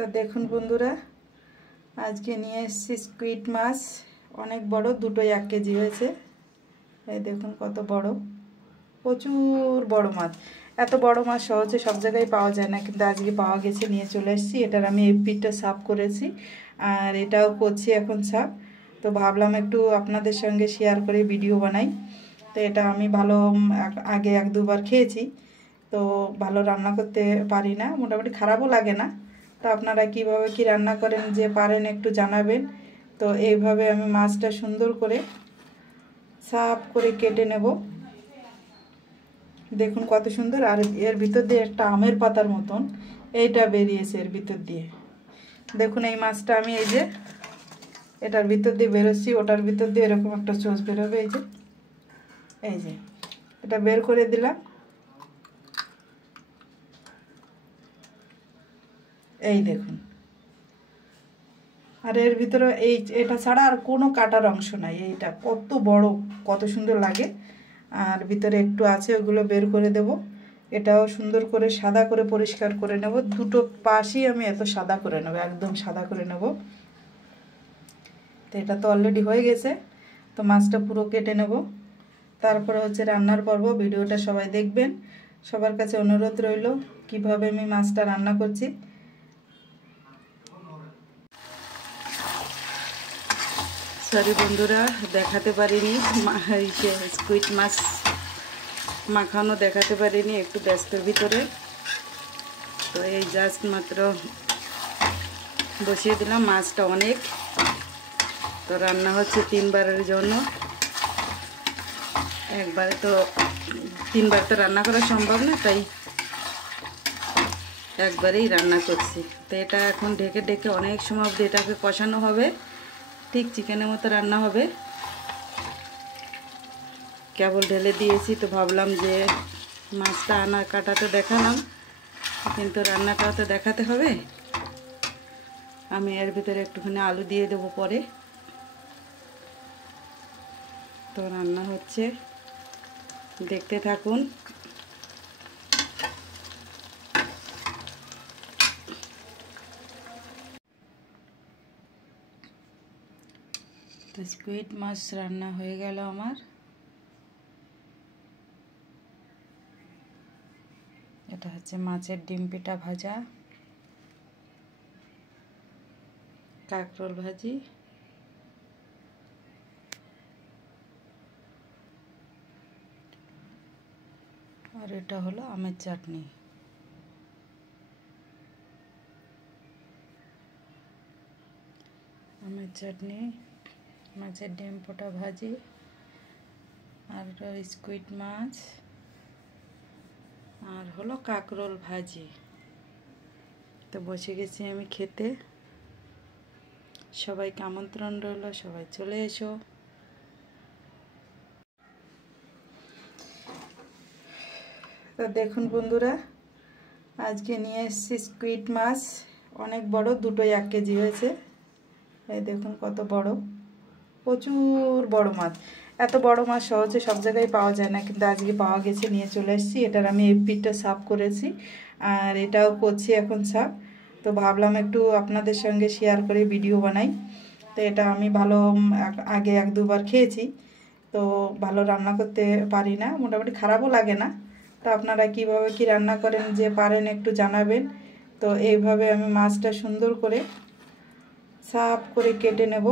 তো দেখুন বন্ধুরা, আজকে নিয়ে এসেছি স্কুইড মাছ। অনেক বড়, দুটোই 1 কেজি হয়েছে। এই দেখুন কত বড়, প্রচুর বড় মাছ। এত বড় মাছ সহজে সব জায়গায় পাওয়া যায় না, কিন্তু আজকে পাওয়া গেছে, নিয়ে চলে এসেছি। এটার আমি এই পিঠটা সাফ করেছি, আর এটাও করছি এখন সাফ। তো ভাবলাম একটু আপনাদের সঙ্গে শেয়ার করে ভিডিও বানাই। তো এটা আমি ভালো আগে 1-2 বার খেয়েছি, তো ভালো রান্না করতে পারি না, মোটামুটি খারাপও লাগে না। তো আপনারা কিভাবে কি রান্না করেন, যে পারেন একটু জানাবেন। তো এইভাবে আমি মাছটা সুন্দর করে সাফ করে কেটে নেব। দেখুন কত সুন্দর। আর এর ভিতর দিয়ে একটা আমের পাতার মতন এইটা বেরিয়েছে এর ভিতর দিয়ে। দেখুন এই মাছটা আমি এই যে এটার ভিতর দিয়ে বেরোচ্ছি, ওটার ভিতর দিয়ে এরকম একটা চোঁচ বেরোবে। এই যে এটা বের করে দিলাম। এই দেখুন, আর এর ভিতরে এটা ছাড়া আর কোনো কাটার অংশ নাই। এইটা কত বড়, কত সুন্দর লাগে। আর ভিতরে একটু আছে, ওগুলো বের করে দেব। এটাও সুন্দর করে সাদা করে পরিষ্কার করে নেব। দুটো পাশই আমি এত সাদা করে নেব, একদম সাদা করে নেব। তো এটা তো অলরেডি হয়ে গেছে। তো মাছটা পুরো কেটে নেব, তারপরে হচ্ছে রান্নার পর্ব। ভিডিওটা সবাই দেখবেন। সবার কাছে অনুরোধ রইল কিভাবে আমি মাছটা রান্না করছি। সরি বন্ধুরা, দেখাতে পারিনি, স্কুইড মাছ মাখানো দেখাতে পারিনি, একটু ব্যস্তের ভিতরে। তো এই জাস্ট মাত্র বসিয়ে দিলাম। মাছটা অনেক, তো রান্না হচ্ছে 3বারের জন্য। একবারে তো 3বার তো রান্না করা সম্ভব না, তাই একবারেই রান্না করছি। তো এটা এখন ঢেকে ঢেকে অনেক সময় অবধি এটাকে কষানো হবে, ঠিক চিকেনের মতো রান্না হবে। কেবল ঢেলে দিয়েছি, তো ভাবলাম যে মাছটা আনা কাটাটা দেখালাম, কিন্তু রান্নাটাও তো দেখাতে হবে। আমি এর ভিতরে একটুখানি আলু দিয়ে দেবো পরে। তো রান্না হচ্ছে, দেখতে থাকুন। তো স্কুইড মাছ রান্না হয়ে গেল আমার। এটা হচ্ছে মাছের ডিম পিঠা ভাজা, কাঁকরোল ভাজি, আর এটা হলো আমের চাটনি। আমের চাটনি, মাছের ডিম পোটা ভাজি, আর স্কুইড মাছ, আর হলো কাঁকরোল ভাজি। তো বসে গেছি আমি খেতে। সবাইকে আমন্ত্রণ রইল, সবাই চলে এসো। তো দেখুন বন্ধুরা, আজকে নিয়ে এসেছি স্কুইড মাছ। অনেক বড়, দুটোই 1 কেজি হয়েছে। এই দেখুন কত বড়, প্রচুর বড় মাছ। এত বড় মাছ সহজে সব জায়গায় পাওয়া যায় না, কিন্তু আজকে পাওয়া গেছে, নিয়ে চলে এসেছি। এটার আমি এই পিঠটা সাফ করেছি, আর এটাও করছি এখন সাফ। তো ভাবলাম একটু আপনাদের সঙ্গে শেয়ার করে ভিডিও বানাই। তো এটা আমি ভালো আগে 1-2 বার খেয়েছি, তো ভালো রান্না করতে পারি না, মোটামুটি খারাপও লাগে না। তো আপনারা কিভাবে কি রান্না করেন, যে পারেন একটু জানাবেন। তো এইভাবে আমি মাছটা সুন্দর করে সাফ করে কেটে নেব।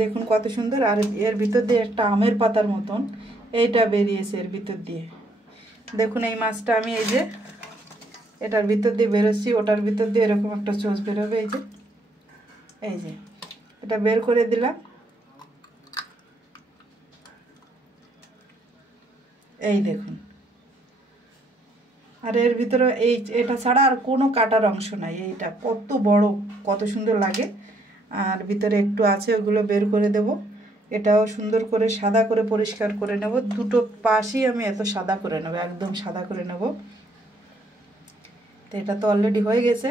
দেখুন কত সুন্দর। আর এর ভিতর দিয়ে একটা আমের পাতার মতন এইটা বেরিয়েছে এর ভিতর দিয়ে। দেখুন এই মাছটা আমি এই যে এটার ভিতর দিয়ে বেরোচ্ছি, ওটার ভিতর দিয়ে এরকম একটা চোঁচ বেরোবে। এই যে এটা বের করে দিলাম। এই দেখুন, আর এর ভিতরে এটা ছাড়া আর কোনো কাটার অংশ নাই। এইটা কত বড়, কত সুন্দর লাগে। আর ভিতরে একটু আছে, ওগুলো বের করে দেব। এটাও সুন্দর করে সাদা করে পরিষ্কার করে নেব। দুটো পাশই আমি এত সাদা করে নেব, একদম সাদা করে নেব। তো এটা তো অলরেডি হয়ে গেছে।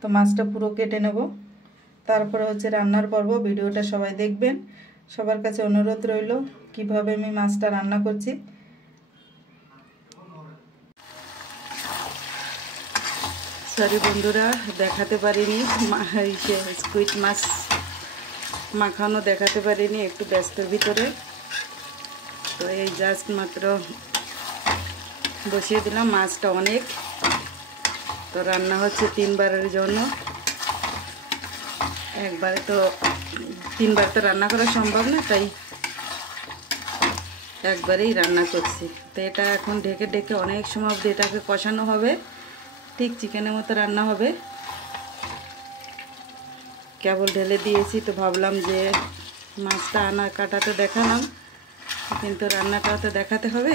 তো মাছটা পুরো কেটে নেব, তারপরে হচ্ছে রান্নার পর্ব। ভিডিওটা সবাই দেখবেন। সবার কাছে অনুরোধ রইল কিভাবে আমি মাছটা রান্না করছি। সরি বন্ধুরা, দেখাতে পারিনি, স্কুইড মাছ মাখানো দেখাতে পারিনি, একটু ব্যস্তের ভিতরে। তো এই জাস্ট মাত্র বসিয়ে দিলাম। মাছটা অনেক, তো রান্না হচ্ছে 3 বারের জন্য। একবারে তো 3 বার তো রান্না করা সম্ভব না, তাই একবারেই রান্না করছি। তো এটা এখন ঢেকে ঢেকে অনেক সময় অবধি এটাকে কষানো হবে, ঠিক চিকেনের মতো রান্না হবে। কেবল ঢেলে দিয়েছি, তো ভাবলাম যে মাছটা আনা কাটাতে দেখালাম, কিন্তু রান্নাটাও তো দেখাতে হবে।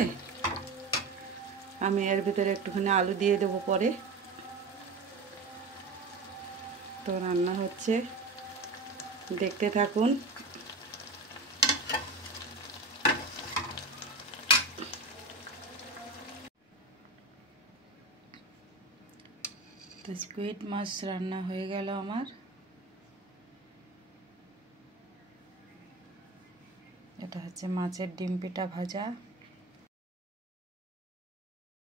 আমি এর ভিতরে একটুখানি আলু দিয়ে দেবো পরে। তো রান্না হচ্ছে, দেখতে থাকুন। তো স্কুইড মাছ রান্না হয়ে গেল আমার। এটা হচ্ছে মাছের ডিম পিঠা ভাজা।